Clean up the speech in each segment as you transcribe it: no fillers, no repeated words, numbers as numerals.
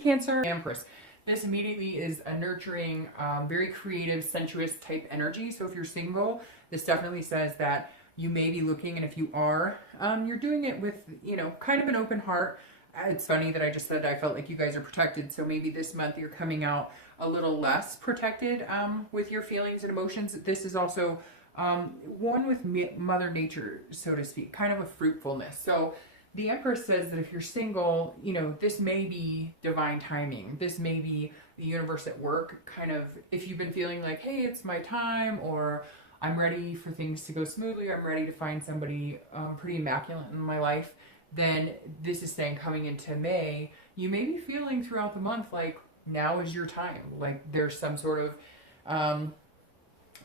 Cancer. Empress. This immediately is a nurturing, very creative, sensuous type energy. So if you're single, this definitely says that you may be looking, and if you are, you're doing it with, you know, kind of an open heart. It's funny that I just said I felt like you guys are protected. So maybe this month you're coming out a little less protected with your feelings and emotions. This is also one with Mother Nature, so to speak, kind of a fruitfulness. So the Empress says that if you're single, you know, this may be divine timing. This may be the universe at work, kind of, if you've been feeling like, hey, it's my time, or I'm ready for things to go smoothly, I'm ready to find somebody pretty immaculate in my life, then this is saying coming into May, you may be feeling throughout the month like now is your time. Like there's some sort of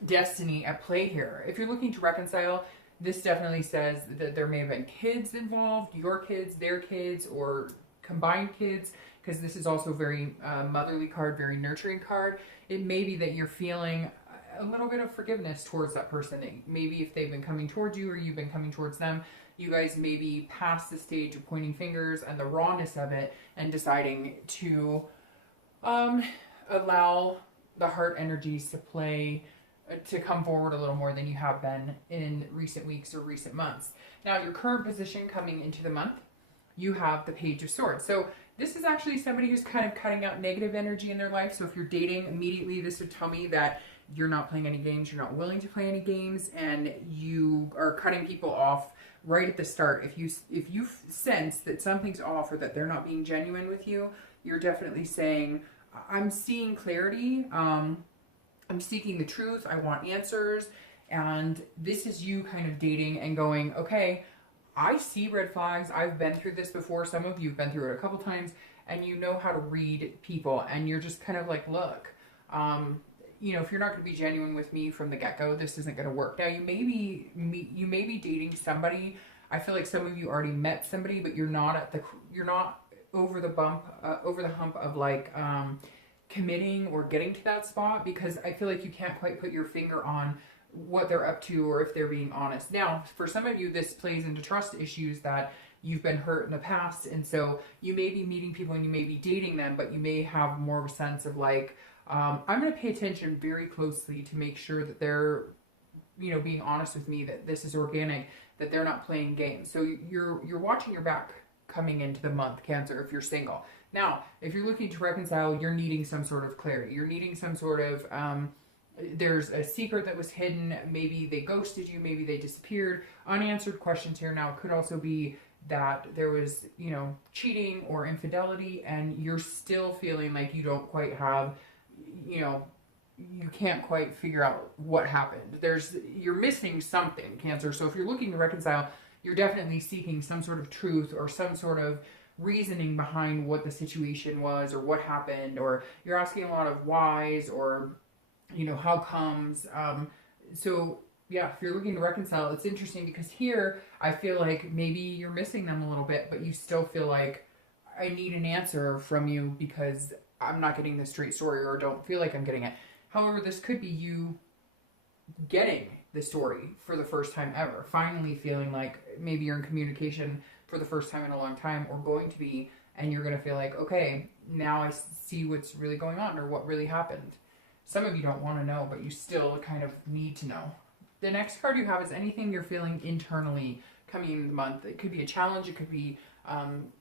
destiny at play here. If you're looking to reconcile, this definitely says that there may have been kids involved, your kids, their kids, or combined kids, because this is also very motherly card, very nurturing card. It may be that you're feeling a little bit of forgiveness towards that person. Maybe if they've been coming towards you or you've been coming towards them, you guys may be past the stage of pointing fingers and the rawness of it and deciding to allow the heart energies to come forward a little more than you have been in recent weeks or recent months. Now, your current position coming into the month, you have the Page of Swords. So this is actually somebody who's kind of cutting out negative energy in their life. So if you're dating, immediately this would tell me that you're not playing any games, you're not willing to play any games, and you are cutting people off right at the start. If you sense that something's off or that they're not being genuine with you, you're definitely saying, I'm seeing clarity, I'm seeking the truth, I want answers, and this is you kind of dating and going, okay, I see red flags, I've been through this before, some of you have been through it a couple times, and you know how to read people, and you're just kind of like, look, you know, if you're not going to be genuine with me from the get-go, this isn't going to work. Now, you may be dating somebody, I feel like some of you already met somebody, but you're not over the hump of like, committing or getting to that spot, because I feel like you can't quite put your finger on what they're up to or if they're being honest. Now, for some of you, this plays into trust issues that you've been hurt in the past, and so you may be meeting people and you may be dating them, but you may have more of a sense of like, I'm going to pay attention very closely to make sure that they're, you know, being honest with me, that this is organic, that they're not playing games. So you're watching your back coming into the month, Cancer, if you're single. Now, if you're looking to reconcile, you're needing some sort of clarity. You're needing some sort of, there's a secret that was hidden. Maybe they ghosted you. Maybe they disappeared. Unanswered questions here now. It could also be that there was, you know, cheating or infidelity, and you're still feeling like you don't quite have, you know, you can't quite figure out what happened. You're missing something, Cancer. So if you're looking to reconcile, you're definitely seeking some sort of truth or some sort of reasoning behind what the situation was or what happened, or you're asking a lot of whys or, you know, how comes. So yeah, if you're looking to reconcile, it's interesting because here I feel like maybe you're missing them a little bit, but you still feel like I need an answer from you because I'm not getting the straight story or don't feel like I'm getting it. However, this could be you getting the story for the first time ever, finally feeling like maybe you're in communication for the first time in a long time, or going to be, and you're going to feel like, okay, now I see what's really going on or what really happened. Some of you don't want to know, but you still kind of need to know. The next card you have is anything you're feeling internally coming in the month. It could be a challenge, it could be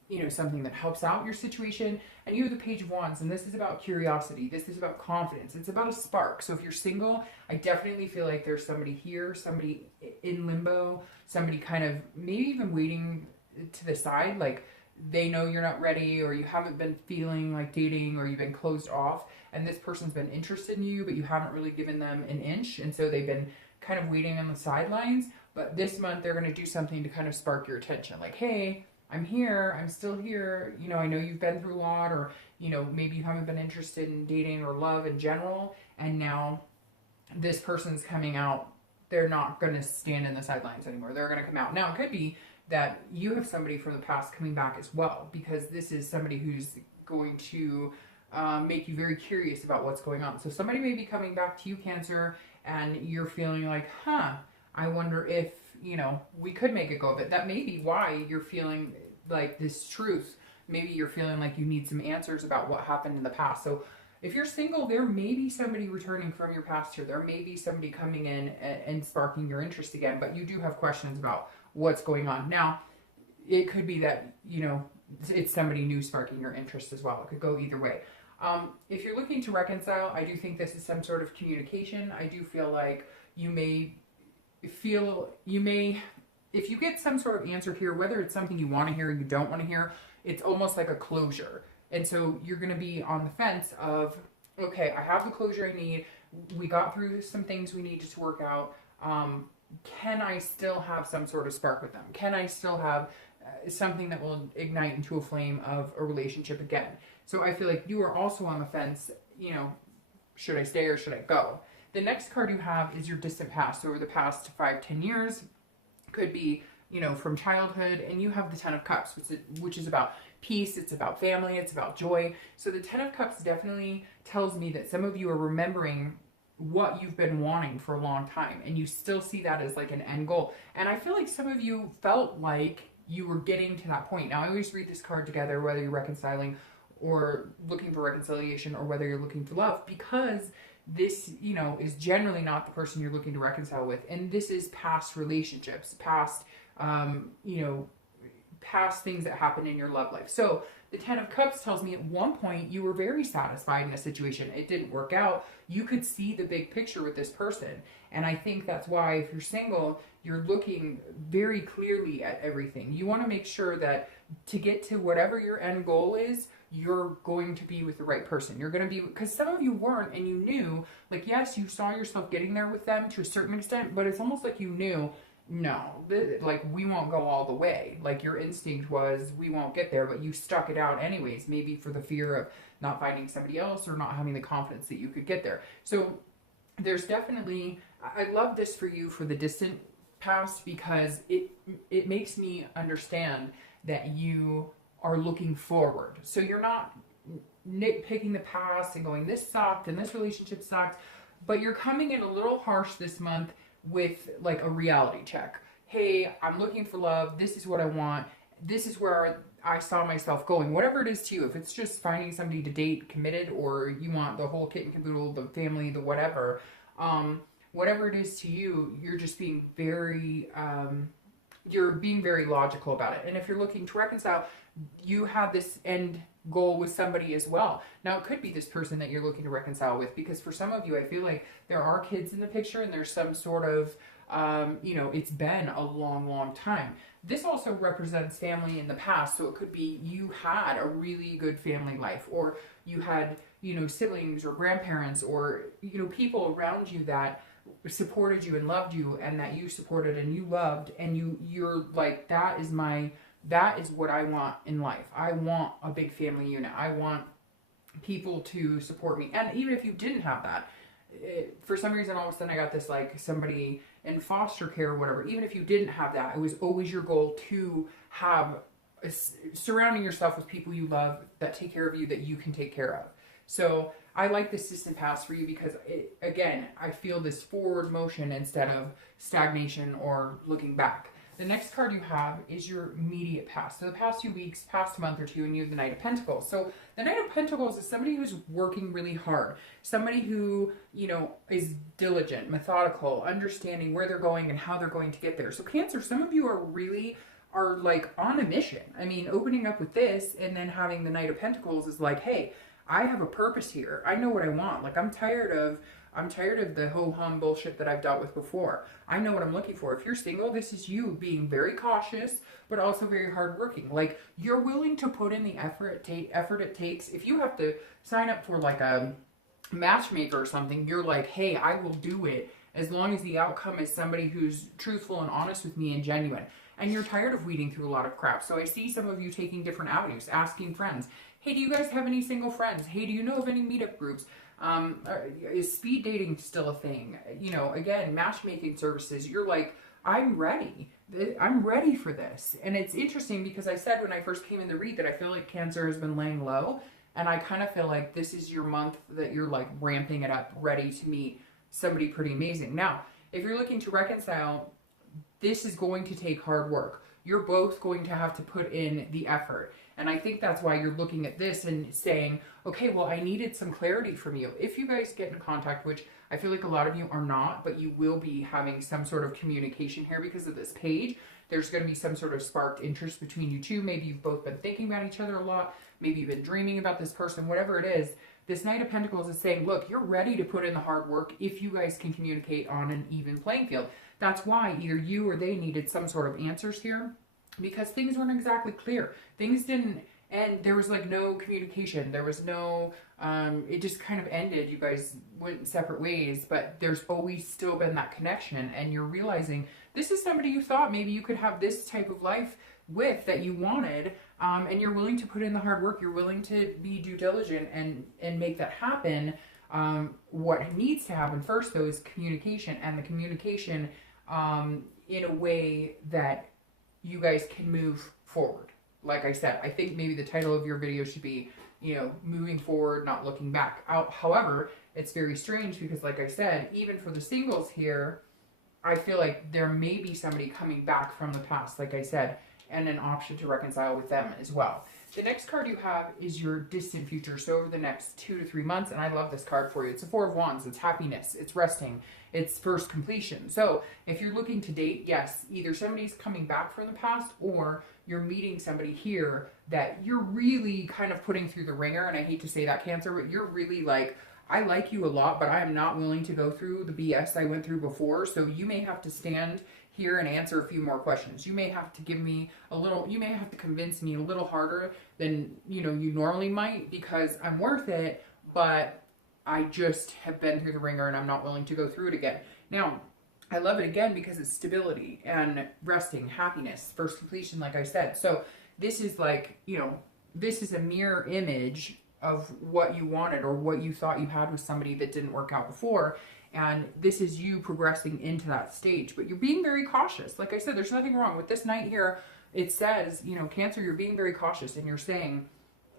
you know, something that helps out your situation. And you have the Page of Wands, and this is about curiosity. This is about confidence. It's about a spark. So if you're single, I definitely feel like there's somebody here, somebody in limbo, somebody kind of maybe even waiting to the side, like they know you're not ready, or you haven't been feeling like dating, or you've been closed off, and this person's been interested in you, but you haven't really given them an inch, and so they've been kind of waiting on the sidelines. But this month they're going to do something to kind of spark your attention, like, hey, I'm here, I'm still here, you know, I know you've been through a lot, or, you know, maybe you haven't been interested in dating or love in general, and now this person's coming out. They're not going to stand in the sidelines anymore. They're going to come out. Now, it could be that you have somebody from the past coming back as well, because this is somebody who's going to make you very curious about what's going on. So somebody may be coming back to you, Cancer, and you're feeling like, I wonder if, you know, we could make a go of it. That may be why you're feeling like this truth maybe you're feeling like you need some answers about what happened in the past. So if you're single, there may be somebody returning from your past here. There may be somebody coming in and sparking your interest again, but you do have questions about what's going on. Now, it could be that, you know, it's somebody new sparking your interest as well. It could go either way. If you're looking to reconcile, I do think this is some sort of communication. I do feel like you may if you get some sort of answer here, whether it's something you want to hear or you don't want to hear, it's almost like a closure. And so you're going to be on the fence of, okay, I have the closure I need. We got through some things we needed to work out. Can I still have some sort of spark with them? Can I still have something that will ignite into a flame of a relationship again? So I feel like you are also on the fence, you know, should I stay or should I go? The next card you have is your distant past. So over the past 5-10 years, could be, you know, from childhood, and you have the Ten of Cups, which is about peace, it's about family, it's about joy. So the Ten of Cups definitely tells me that some of you are remembering what you've been wanting for a long time, and you still see that as like an end goal. And I feel like some of you felt like you were getting to that point. Now, I always read this card together, whether you're reconciling or looking for reconciliation or whether you're looking for love, because this, you know, is generally not the person you're looking to reconcile with. And this is past relationships, past, you know, past things that happen in your love life. So the Ten of Cups tells me at one point you were very satisfied in a situation. It didn't work out. You could see the big picture with this person. And I think that's why if you're single, you're looking very clearly at everything. You want to make sure that to get to whatever your end goal is, you're going to be with the right person. You're going to be, because some of you weren't, and you knew, like, yes, you saw yourself getting there with them to a certain extent, but it's almost like you knew, no, like, we won't go all the way. Like, your instinct was, we won't get there, but you stuck it out anyways, maybe for the fear of not finding somebody else or not having the confidence that you could get there. So there's definitely, I love this for you for the distant past, because it makes me understand that you are looking forward. So you're not nitpicking the past and going, this sucked and this relationship sucked, but you're coming in a little harsh this month with like a reality check. Hey, I'm looking for love. This is what I want. This is where I saw myself going. Whatever it is to you, if it's just finding somebody to date, committed, or you want the whole kit and caboodle, the family, the whatever, whatever it is to you, you're just being very, you're being very logical about it. And if you're looking to reconcile, you have this end goal with somebody as well. Now, it could be this person that you're looking to reconcile with, because for some of you, I feel like there are kids in the picture and there's some sort of, you know, it's been a long, long time. This also represents family in the past. So it could be you had a really good family life, or you had, you know, siblings or grandparents, or, you know, people around you that supported you and loved you, and that you supported and you loved, and you're like, that is what I want in life. I want a big family unit. I want people to support me. And even if you didn't have that, for some reason, all of a sudden I got this, like, somebody in foster care or whatever. Even if you didn't have that, it was always your goal to have surrounding yourself with people you love, that take care of you, that you can take care of. So I like this distant past for you, because again, I feel this forward motion instead of stagnation or looking back. The next card you have is your immediate past. So the past few weeks, past month or two, and you have the Knight of Pentacles. So the Knight of Pentacles is somebody who's working really hard. Somebody who, you know, is diligent, methodical, understanding where they're going and how they're going to get there. So Cancer, some of you are like on a mission. I mean, opening up with this and then having the Knight of Pentacles is like, hey, I have a purpose here. I know what I want. Like, I'm tired of the ho-hum bullshit that I've dealt with before. I know what I'm looking for. If you're single, this is you being very cautious, but also very hardworking. Like, you're willing to put in the effort it takes. If you have to sign up for like a matchmaker or something, you're like, hey, I will do it as long as the outcome is somebody who's truthful and honest with me and genuine. And you're tired of weeding through a lot of crap. So I see some of you taking different avenues, asking friends, hey, do you guys have any single friends? Hey, do you know of any meetup groups? Is speed dating still a thing? You know, again, matchmaking services. You're like, I'm ready. I'm ready for this. And it's interesting because I said when I first came in the read that I feel like Cancer has been laying low. And I kind of feel like this is your month that you're like ramping it up, ready to meet somebody pretty amazing. Now, if you're looking to reconcile, this is going to take hard work. You're both going to have to put in the effort. And I think that's why you're looking at this and saying, okay, well, I needed some clarity from you. If you guys get in contact, which I feel like a lot of you are not, but you will be having some sort of communication here because of this page. There's going to be some sort of sparked interest between you two. Maybe you've both been thinking about each other a lot. Maybe you've been dreaming about this person, whatever it is. This Knight of Pentacles is saying, look, you're ready to put in the hard work if you guys can communicate on an even playing field. That's why either you or they needed some sort of answers here, because things weren't exactly clear. Things didn't, and there was like no communication. There was no, it just kind of ended. You guys went separate ways, but there's always still been that connection, and you're realizing this is somebody you thought maybe you could have this type of life with, that you wanted, and you're willing to put in the hard work. You're willing to be due diligent and make that happen. What needs to happen first, though, is communication, and the communication in a way that you guys can move forward. Like I said, I think maybe the title of your video should be, you know, moving forward, not looking back. However, it's very strange because, like I said, even for the singles here, I feel like there may be somebody coming back from the past, like I said, and an option to reconcile with them as well. The next card you have is your distant future. So over the next 2 to 3 months, and I love this card for you. It's a Four of Wands. It's happiness. It's resting. It's first completion. So if you're looking to date, yes, either somebody's coming back from the past or you're meeting somebody here that you're really kind of putting through the ringer. And I hate to say that, Cancer, but you're really like, I like you a lot, but I am not willing to go through the BS I went through before. So you may have to stand here and answer a few more questions. You may have to give me a little, you may have to convince me a little harder than, you know, you normally might, because I'm worth it, but I just have been through the ringer and I'm not willing to go through it again. Now, I love it again because it's stability and resting, happiness, first completion, like I said. So this is like, you know, this is a mirror image of what you wanted or what you thought you had with somebody that didn't work out before. And this is you progressing into that stage, but you're being very cautious. Like I said, there's nothing wrong with this Knight here. It says, you know, Cancer, you're being very cautious and you're saying,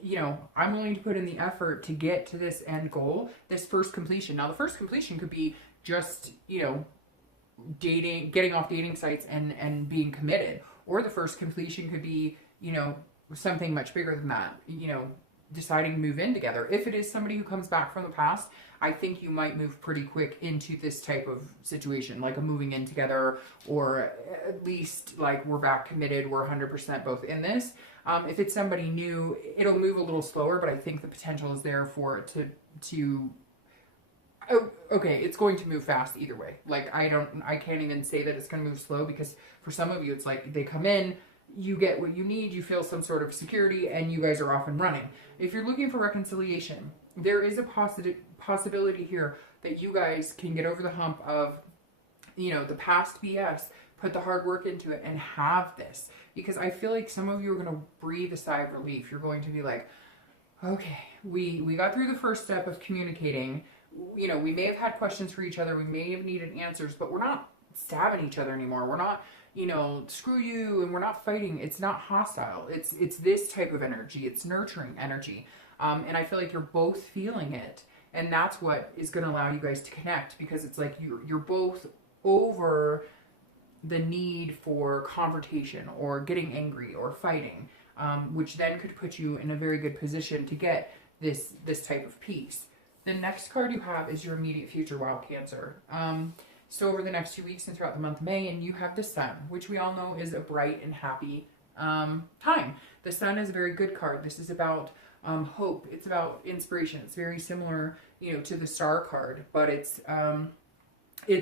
you know, I'm willing to put in the effort to get to this end goal, this first completion. Now, the first completion could be just, you know, dating, getting off dating sites and being committed. Or the first completion could be, you know, something much bigger than that, you know, deciding to move in together. If it is somebody who comes back from the past, I think you might move pretty quick into this type of situation, like a moving in together, or at least like we're back committed, we're 100% both in this. If it's somebody new, it'll move a little slower, but I think the potential is there for it to oh, okay, it's going to move fast either way. Like I can't even say that it's going to move slow, because for some of you, it's like they come in, you get what you need, you feel some sort of security, and you guys are off and running. If you're looking for reconciliation, there is a possibility here that you guys can get over the hump of, you know, the past BS, put the hard work into it, and have this. Because I feel like some of you are going to breathe a sigh of relief. You're going to be like, okay, we got through the first step of communicating. You know, we may have had questions for each other, we may have needed answers, but we're not stabbing each other anymore. We're not, you know, screw you, and we're not fighting. It's not hostile. It's this type of energy. It's nurturing energy. And I feel like you're both feeling it. And that's what is going to allow you guys to connect, because it's like you're both over the need for confrontation or getting angry or fighting, which then could put you in a very good position to get this type of peace. The next card you have is your immediate future, Wild Cancer. So over the next 2 weeks and throughout the month of May, and you have the Sun, which we all know is a bright and happy time. The Sun is a very good card. This is about hope. It's about inspiration. It's very similar, you know, to the Star card, but it's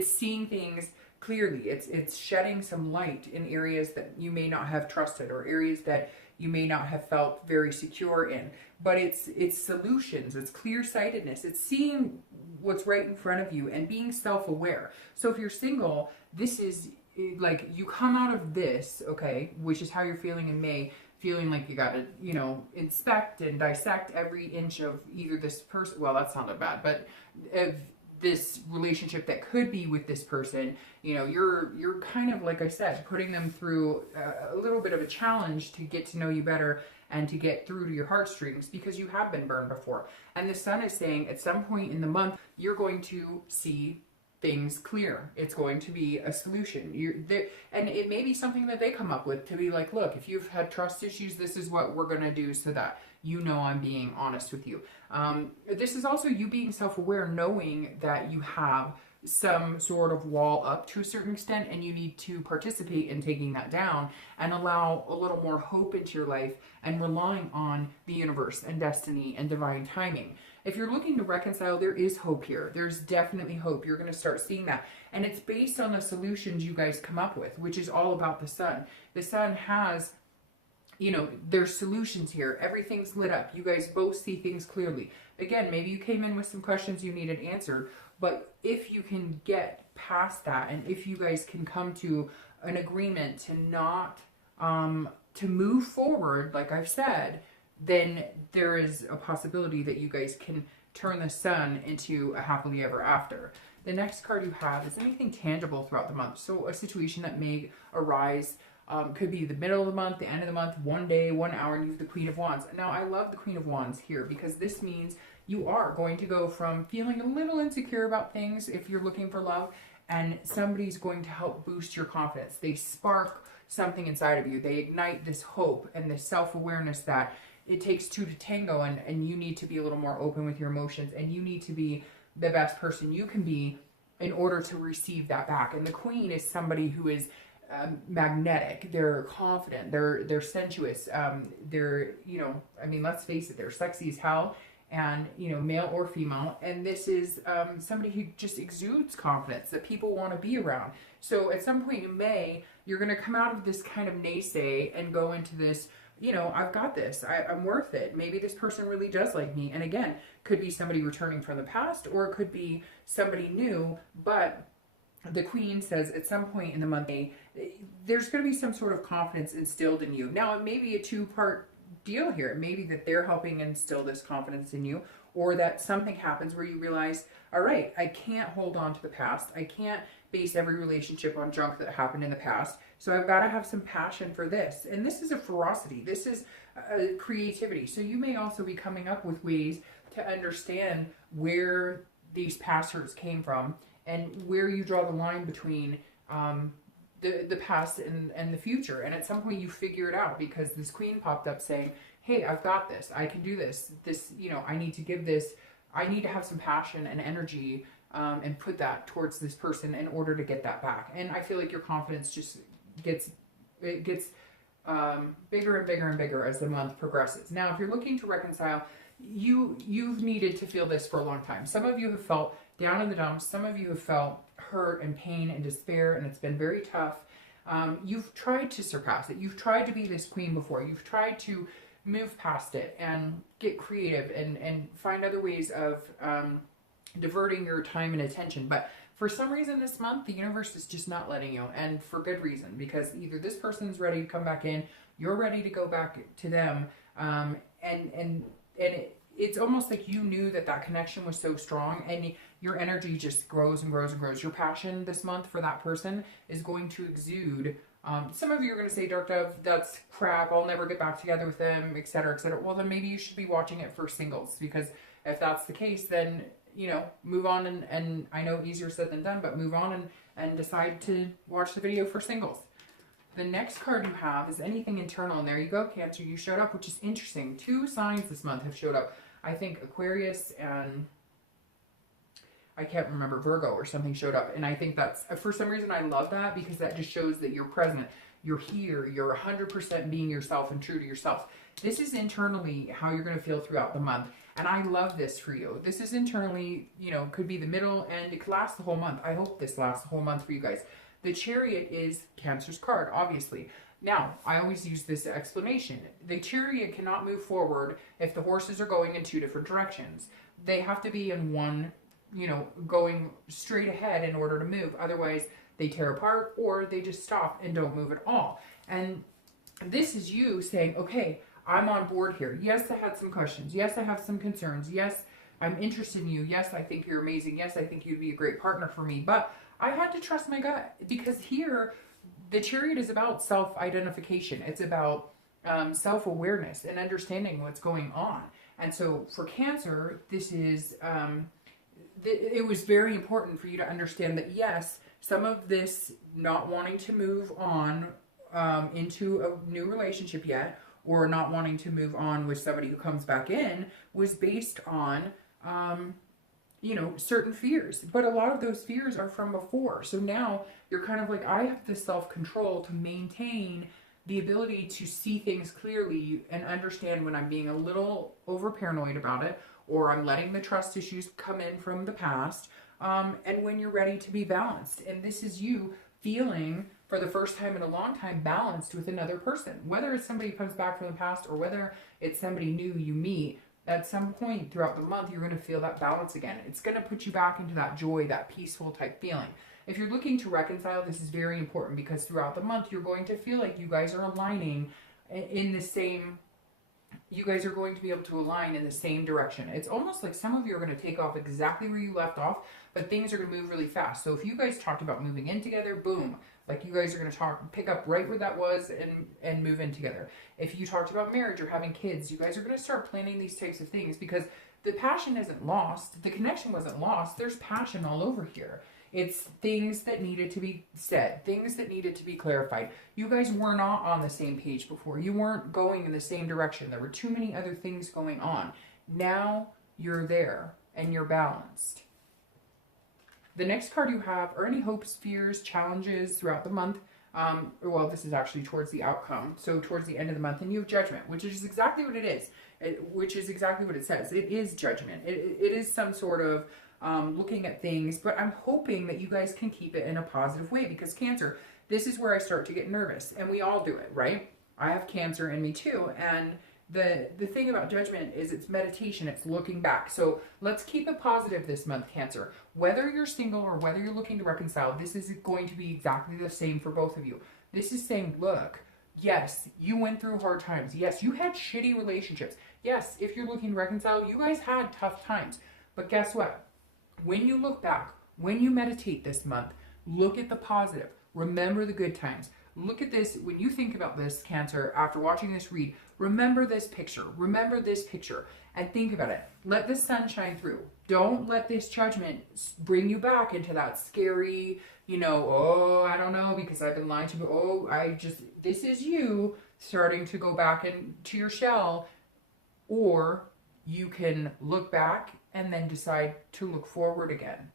seeing things clearly. It's shedding some light in areas that you may not have trusted, or areas that you may not have felt very secure in. But it's solutions. It's clear-sightedness. It's seeing what's right in front of you and being self-aware. So if you're single, this is like you come out of this, okay, which is how you're feeling in May, feeling like you got to, you know, inspect and dissect every inch of either this person, well, that sounded bad, but of this relationship that could be with this person. You know, you're kind of, like I said, putting them through a little bit of a challenge to get to know you better and to get through to your heartstrings, because you have been burned before. And the Sun is saying at some point in the month, you're going to see things clear. It's going to be a solution. You're there, and it may be something that they come up with to be like, look, if you've had trust issues, this is what we're going to do so that you know I'm being honest with you. This is also you being self-aware, knowing that you have some sort of wall up to a certain extent, and you need to participate in taking that down and allow a little more hope into your life and relying on the universe and destiny and divine timing. If you're looking to reconcile, there is hope here. There's definitely hope. You're going to start seeing that. And it's based on the solutions you guys come up with, which is all about the sun. The sun has, you know, there's solutions here. Everything's lit up. You guys both see things clearly. Again, maybe you came in with some questions you needed answered, but if you can get past that, and if you guys can come to an agreement to not, to move forward, like I've said, then there is a possibility that you guys can turn the sun into a happily ever after. The next card you have is anything tangible throughout the month. So a situation that may arise, could be the middle of the month, the end of the month, 1 day, 1 hour, and you have the Queen of Wands. Now, I love the Queen of Wands here because this means you are going to go from feeling a little insecure about things if you're looking for love, and somebody's going to help boost your confidence. They spark something inside of you. They ignite this hope and this self-awareness that it takes two to tango, and you need to be a little more open with your emotions, and you need to be the best person you can be in order to receive that back. And the Queen is somebody who is magnetic. They're confident. They're sensuous. They're, you know, I mean, let's face it, they're sexy as hell, and, you know, male or female. And this is somebody who just exudes confidence that people want to be around. So at some point in May, you're going to come out of this kind of naysay and go into this, you know, I've got this. I'm worth it. Maybe this person really does like me. And again, could be somebody returning from the past, or it could be somebody new. But the Queen says at some point in the month, there's going to be some sort of confidence instilled in you. Now, it may be a two-part deal here. It may be that they're helping instill this confidence in you, or that something happens where you realize, all right, I can't hold on to the past. I can't base every relationship on junk that happened in the past. So I've got to have some passion for this. And this is a ferocity. This is a creativity. So you may also be coming up with ways to understand where these past hurts came from and where you draw the line between the past and the future. And at some point you figure it out, because this Queen popped up saying, hey, I've got this. I can do this. This, you know, I need to give this. I need to have some passion and energy and put that towards this person in order to get that back. And I feel like your confidence just gets bigger and bigger and bigger as the month progresses. Now, if you're looking to reconcile, you've needed to feel this for a long time. Some of you have felt down in the dumps. Some of you have felt hurt and pain and despair, and it's been very tough. You've tried to surpass it. You've tried to be this queen before. You've tried to move past it and get creative and find other ways of diverting your time and attention. But for some reason this month, the universe is just not letting you, and for good reason, because either this person's ready to come back in, you're ready to go back to them, and it's almost like you knew that connection was so strong, and your energy just grows and grows and grows. Your passion this month for that person is going to exude. Some of you are going to say, Dark Dove, that's crap, I'll never get back together with them, etc., etc. Well, then maybe you should be watching it for singles, because if that's the case, then, you know, move on, and I know easier said than done, but move on and decide to watch the video for singles. The next card you have is anything internal, and there you go, Cancer, you showed up, which is interesting. 2 signs this month have showed up. I think Aquarius and I can't remember, Virgo or something showed up, and I think that's, for some reason I love that, because that just shows that you're present, you're here, you're 100% being yourself and true to yourself. This is internally how you're going to feel throughout the month, and I love this for you. This is internally, you know, could be the middle, and it could last the whole month. I hope this lasts the whole month for you guys. The Chariot is Cancer's card, obviously. Now, I always use this explanation. The Chariot cannot move forward if the horses are going in 2 different directions. They have to be in one, you know, going straight ahead in order to move. Otherwise, they tear apart, or they just stop and don't move at all. And this is you saying, okay, I'm on board here. Yes, I had some questions. Yes, I have some concerns. Yes, I'm interested in you. Yes, I think you're amazing. Yes, I think you'd be a great partner for me. But I had to trust my gut, because here, the Chariot is about self-identification. It's about self-awareness and understanding what's going on. And so for Cancer, this is, it was very important for you to understand that, yes, some of this not wanting to move on into a new relationship yet, or not wanting to move on with somebody who comes back in, was based on, you know, certain fears. But a lot of those fears are from before. So now you're kind of like, I have the self-control to maintain the ability to see things clearly and understand when I'm being a little over paranoid about it, or I'm letting the trust issues come in from the past, and when you're ready to be balanced. And this is you feeling, for the first time in a long time, balanced with another person. Whether it's somebody who comes back from the past or whether it's somebody new you meet, at some point throughout the month, you're going to feel that balance again. It's going to put you back into that joy, that peaceful type feeling. If you're looking to reconcile, this is very important, because throughout the month, you're going to feel like you guys are aligning in the same, you guys are going to be able to align in the same direction. It's almost like some of you are going to take off exactly where you left off, but things are going to move really fast. So if you guys talked about moving in together, boom, like you guys are going to pick up right where that was and move in together. If you talked about marriage or having kids, you guys are going to start planning these types of things, because the passion isn't lost. The connection wasn't lost. There's passion all over here. It's things that needed to be said, things that needed to be clarified. You guys were not on the same page before. You weren't going in the same direction. There were too many other things going on. Now you're there and you're balanced. The next card you have are any hopes, fears, challenges throughout the month. Well, this is actually towards the outcome. So towards the end of the month, and you have judgment, which is exactly what it is, which is exactly what it says. It is judgment. It is some sort of looking at things, but I'm hoping that you guys can keep it in a positive way, because Cancer, this is where I start to get nervous, and we all do it, right? I have Cancer in me too, and the thing about judgment is it's meditation, it's looking back. So let's keep it positive this month, Cancer. Whether you're single or whether you're looking to reconcile, this is going to be exactly the same for both of you. This is saying, look, yes, you went through hard times. Yes, you had shitty relationships. Yes, if you're looking to reconcile, you guys had tough times. But guess what? When you look back, when you meditate this month, look at the positive. Remember the good times. Look at this. When you think about this, Cancer, after watching this read, remember this picture. Remember this picture and think about it. Let the sun shine through. Don't let this judgment bring you back into that scary, you know, oh, I don't know, because I've been lying to you. Oh, this is you starting to go back into your shell. Or you can look back and then decide to look forward again.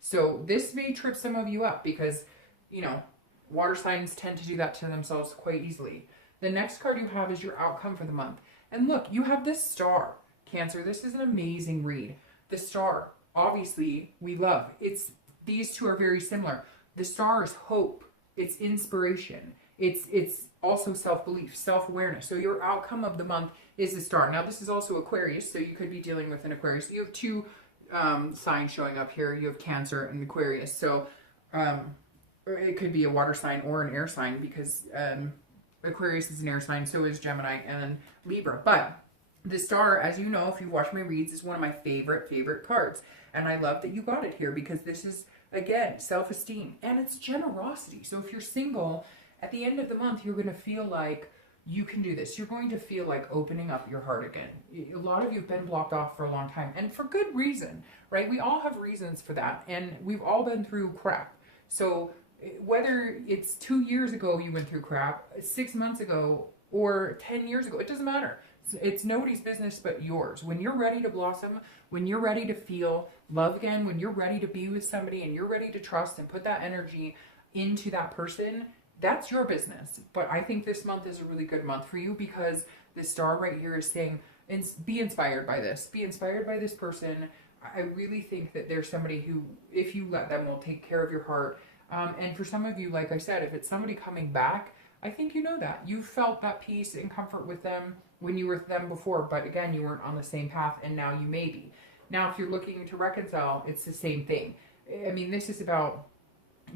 So this may trip some of you up, because, you know, water signs tend to do that to themselves quite easily. The next card you have is your outcome for the month. And look, you have this Star, Cancer. This is an amazing read. The Star, obviously, we love. These two are very similar. The Star is hope. It's inspiration. It's also self-belief, self-awareness. So your outcome of the month is the Star. Now, this is also Aquarius, so you could be dealing with an Aquarius. You have two signs showing up here. You have Cancer and Aquarius. So it could be a water sign or an air sign, because Aquarius is an air sign, so is Gemini and Libra. But the Star, as you know, if you watch my reads, is one of my favorite cards. And I love that you got it here, because this is, again, self-esteem. And it's generosity. So if you're single, at the end of the month, you're going to feel like you can do this. You're going to feel like opening up your heart again. A lot of you have been blocked off for a long time, and for good reason, right? We all have reasons for that, and we've all been through crap. So whether it's 2 years ago you went through crap, 6 months ago, or 10 years ago, it doesn't matter. It's nobody's business but yours. When you're ready to blossom, when you're ready to feel love again, when you're ready to be with somebody and you're ready to trust and put that energy into that person, that's your business. But I think this month is a really good month for you, because the Star right here is saying, be inspired by this. Be inspired by this person. I really think that there's somebody who, if you let them, will take care of your heart. And for some of you, like I said, if it's somebody coming back, I think you know that. You felt that peace and comfort with them when you were with them before. But again, you weren't on the same path, and now you may be. Now, if you're looking to reconcile, it's the same thing. I mean, this is about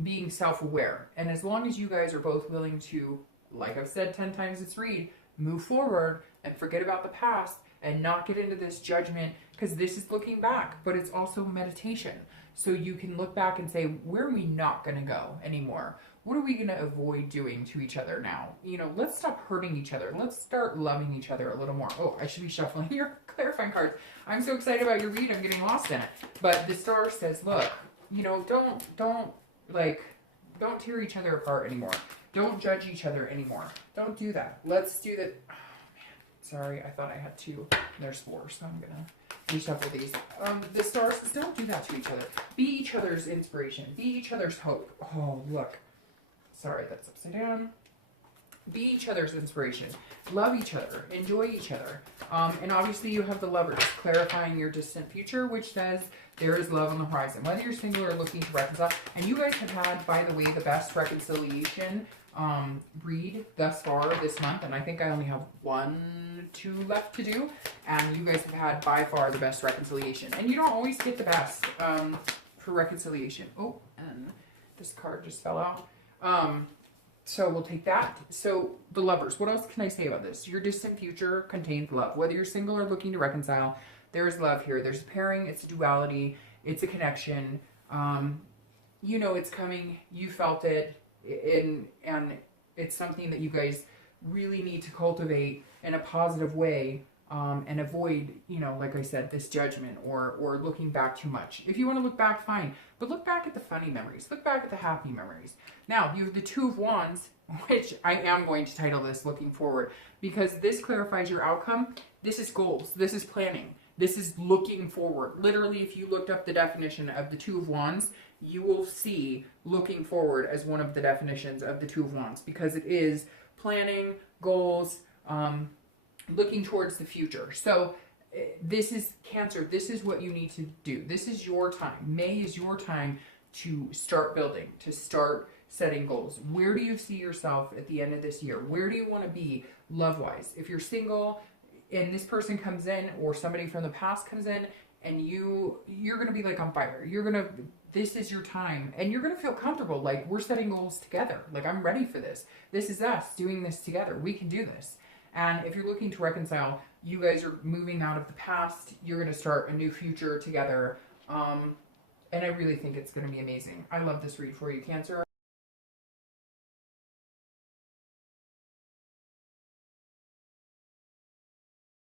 being self-aware. And as long as you guys are both willing to, like I've said 10 times this read, move forward and forget about the past and not get into this judgment, because this is looking back, but it's also meditation. So you can look back and say, where are we not going to go anymore? What are we going to avoid doing to each other now? You know, let's stop hurting each other. Let's start loving each other a little more. Oh, I should be shuffling your clarifying cards. I'm so excited about your read. I'm getting lost in it. But the star says, look, you know, don't tear each other apart anymore. Don't judge each other anymore. Don't do that. Let's do that. Oh, man. Sorry, I thought I had 2. There's 4, so I'm going to reshuffle these. The star says, don't do that to each other. Be each other's inspiration. Be each other's hope. Oh, look. Sorry, that's upside down. Be each other's inspiration. Love each other. Enjoy each other. And obviously you have the Lovers, clarifying your distant future, which says there is love on the horizon. Whether you're single or looking to reconcile. And you guys have had, by the way, the best reconciliation read thus far this month. And I think I only have 2 left to do. And you guys have had, by far, the best reconciliation. And you don't always get the best for reconciliation. Oh, and this card just fell out. So we'll take that. So the Lovers, what else can I say about this? Your distant future contains love. Whether you're single or looking to reconcile, there is love here. There's a pairing, it's a duality, it's a connection. You know it's coming, you felt it, and it's something that you guys really need to cultivate in a positive way. And avoid, you know, like I said, this judgment or looking back too much. If you want to look back, fine. But look back at the funny memories. Look back at the happy memories. Now, you have the 2 of Wands, which I am going to title this Looking Forward, because this clarifies your outcome. This is goals. This is planning. This is looking forward. Literally, if you looked up the definition of the 2 of Wands, you will see looking forward as one of the definitions of the 2 of Wands, because it is planning, goals, looking towards the future. So this is Cancer. This is what you need to do. This is your time. May is your time to start building, to start setting goals. Where do you see yourself at the end of this year? Where do you want to be love-wise? If you're single and this person comes in, or somebody from the past comes in, and you're going to be like on fire. This is your time, and you're going to feel comfortable. Like, we're setting goals together. Like, I'm ready for this. This is us doing this together. We can do this. And if you're looking to reconcile, you guys are moving out of the past. You're going to start a new future together. And I really think it's going to be amazing. I love this read for you, Cancer.